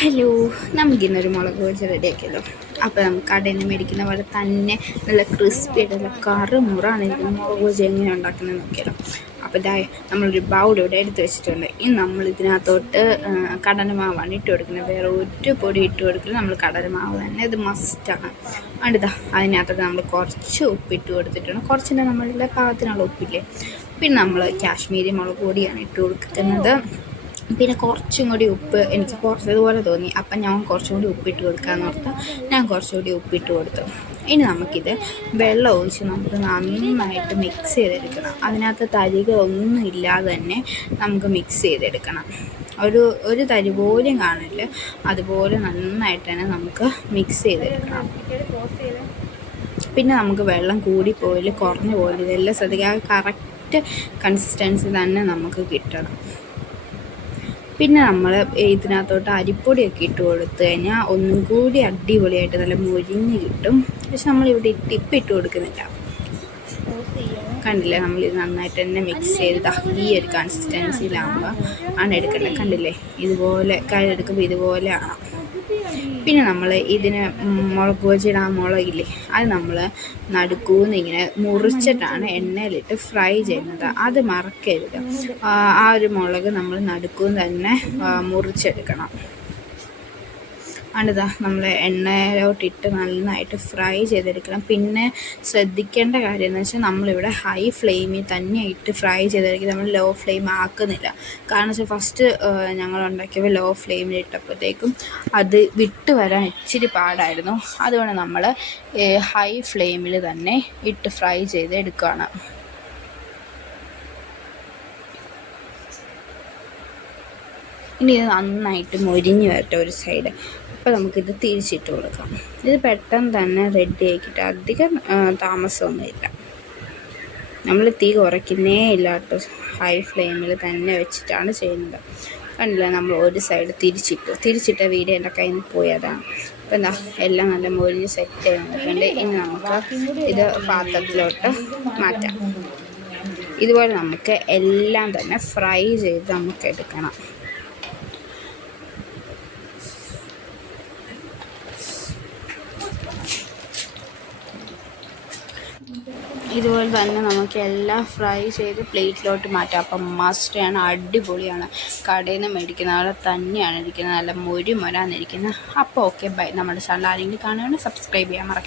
Hello, നമുക്കിന്നൊരു മുളക് ബജി റെഡിയാക്കിയല്ലോ. അപ്പോൾ നമുക്ക് കടയിൽ നിന്ന് മേടിക്കുന്ന പോലെ തന്നെ നല്ല ക്രിസ്പി ആയിട്ട് നല്ല കറുമുറാന്നിരിക്കുന്ന മുളക് ബജി എങ്ങനെ ഉണ്ടാക്കുന്നത് നോക്കിയാലോ. അപ്പോൾ ഇതായി നമ്മളൊരു ബൗൾ ഇവിടെ എടുത്ത് വെച്ചിട്ടുണ്ട്. ഇനി നമ്മൾ ഇതിനകത്തോട്ട് കടലമാവാണ് ഇട്ട് കൊടുക്കുന്നത്. വേറെ ഒരു പൊടി ഇട്ട് കൊടുക്കുന്നത് നമ്മൾ കടലമാവ് തന്നെ, ഇത് മസ്റ്റാണ്. അടുത്ത അതിനകത്തോട്ട് നമ്മൾ കുറച്ച് ഉപ്പിട്ട് കൊടുത്തിട്ടുണ്ട്. കുറച്ചിട്ട് നമ്മളുടെ പാകത്തിനുള്ള ഉപ്പില്ലേ. പിന്നെ നമ്മൾ കാശ്മീരി മുളക് പൊടിയാണ് ഇട്ട് കൊടുക്കുന്നത്. പിന്നെ കുറച്ചും കൂടി ഉപ്പ് എനിക്ക് കുറച്ചതുപോലെ തോന്നി. അപ്പം ഞാൻ കുറച്ചും കൂടി ഉപ്പിട്ട് കൊടുക്കാമെന്ന് ഓർത്ത് ഞാൻ കുറച്ചുകൂടി ഉപ്പിട്ട് കൊടുത്തു. ഇനി നമുക്കിത് വെള്ളം ഒഴിച്ച് നമുക്ക് നന്നായിട്ട് മിക്സ് ചെയ്തെടുക്കണം. അതിനകത്ത് തരികളൊന്നും ഇല്ലാതെ തന്നെ നമുക്ക് മിക്സ് ചെയ്തെടുക്കണം. ഒരു തരി പോലും കാണില്ല, അതുപോലെ നന്നായിട്ട് തന്നെ നമുക്ക് മിക്സ് ചെയ്തെടുക്കണം. പിന്നെ നമുക്ക് വെള്ളം കൂടിപ്പോയില്ല കുറഞ്ഞു പോയില്ല, ഇതെല്ലാം ശ്രദ്ധിക്കുക. കറക്റ്റ് കൺസിസ്റ്റൻസി തന്നെ നമുക്ക് കിട്ടണം. പിന്നെ നമ്മൾ ഇതിനകത്തോട്ട് അരിപ്പൊടിയൊക്കെ ഇട്ട് കൊടുത്തു കഴിഞ്ഞാൽ ഒന്നും കൂടി അടിപൊളിയായിട്ട് നല്ല മൊരിഞ്ഞ് കിട്ടും. പക്ഷെ നമ്മളിവിടെ ഇട്ട് കൊടുക്കുന്നില്ല. കണ്ടില്ലേ, നമ്മളിത് നന്നായിട്ട് തന്നെ മിക്സ് ചെയ്ത് ഈ ഒരു കൺസിസ്റ്റൻസിയിലാകുമ്പോൾ ആണ് എടുക്കേണ്ടത്. കണ്ടില്ലേ, ഇതുപോലെ എടുക്കുമ്പോൾ ഇതുപോലെ ആണ്. പിന്നെ നമ്മൾ ഇതിന് മുളക് ബജിയുടെ ആ മുളകില്ലേ, അത് നമ്മൾ നടുക്കൂന്ന് ഇങ്ങനെ മുറിച്ചിട്ടാണ് എണ്ണയിലിട്ട് ഫ്രൈ ചെയ്യുന്നത്. അത് മറക്കരുത്. ആ ഒരു മുളക് നമ്മൾ നടുക്കൂന്ന് തന്നെ മുറിച്ചെടുക്കണം. ആണിതാ നമ്മൾ എണ്ണയിലോട്ടിട്ട് നന്നായിട്ട് ഫ്രൈ ചെയ്തെടുക്കണം. പിന്നെ ശ്രദ്ധിക്കേണ്ട കാര്യം എന്ന് വെച്ചാൽ നമ്മളിവിടെ ഹൈ ഫ്ലെയിമിൽ തന്നെ ഇട്ട് ഫ്രൈ ചെയ്തെടുക്കുക. നമ്മൾ ലോ ഫ്ലെയിം ആക്കുന്നില്ല. കാരണം വെച്ചാൽ ഫസ്റ്റ് ഞങ്ങൾ ഉണ്ടാക്കിയപ്പോൾ ലോ ഫ്ലെയിമിൽ ഇട്ടപ്പോഴത്തേക്കും അത് വിട്ട് വരാൻ ഇച്ചിരി പാടായിരുന്നു. അതുകൊണ്ട് നമ്മൾ ഹൈ ഫ്ലെയിമിൽ തന്നെ ഇട്ട് ഫ്രൈ ചെയ്തെടുക്കുകയാണ്. ഇനി ഇത് നന്നായിട്ട് മൊരിഞ്ഞ് വരട്ടെ ഒരു സൈഡ്. അപ്പോൾ നമുക്കിത് തിരിച്ചിട്ട് കൊടുക്കാം. ഇത് പെട്ടെന്ന് തന്നെ റെഡി ആക്കിയിട്ട് അധികം താമസമൊന്നുമില്ല. നമ്മൾ തീ കുറയ്ക്കുന്നേ ഇല്ല കേട്ടോ, ഹൈ ഫ്ലെയിമിൽ തന്നെ വെച്ചിട്ടാണ് ചെയ്യുന്നത്. കണ്ടില്ല, നമ്മൾ ഒരു സൈഡ് തിരിച്ചിട്ട വീഡിയോ എൻ്റെ കയ്യിൽ നിന്ന് പോയതാണ്. അപ്പോൾ എന്താ എല്ലാം നല്ല മൊരിഞ്ഞ് സെറ്റ് ചെയ്യുന്നുണ്ട്. ഇനി നമുക്ക് ഇത് പാത്രത്തിലോട്ട് മാറ്റാം. ഇതുപോലെ നമുക്ക് എല്ലാം തന്നെ ഫ്രൈ ചെയ്ത് നമുക്ക് എടുക്കണം. ഇതുപോലെ തന്നെ നമുക്ക് എല്ലാം ഫ്രൈ ചെയ്ത് പ്ലേറ്റിലോട്ട് മാറ്റാം. അപ്പം മസ്റ്റാണ്, അടിപൊളിയാണ്. കടയിൽ നിന്ന് മേടിക്കുന്ന പോലെ തന്നെയാണ് ഇരിക്കുന്നത്, നല്ല മൊരാന്നിരിക്കുന്നത്. അപ്പോൾ ഓക്കെ, ബൈ. നമ്മുടെ ചാനൽ ആരെങ്കിലും കാണുകയാണെങ്കിൽ സബ്സ്ക്രൈബ് ചെയ്യാൻ മറക്കാം.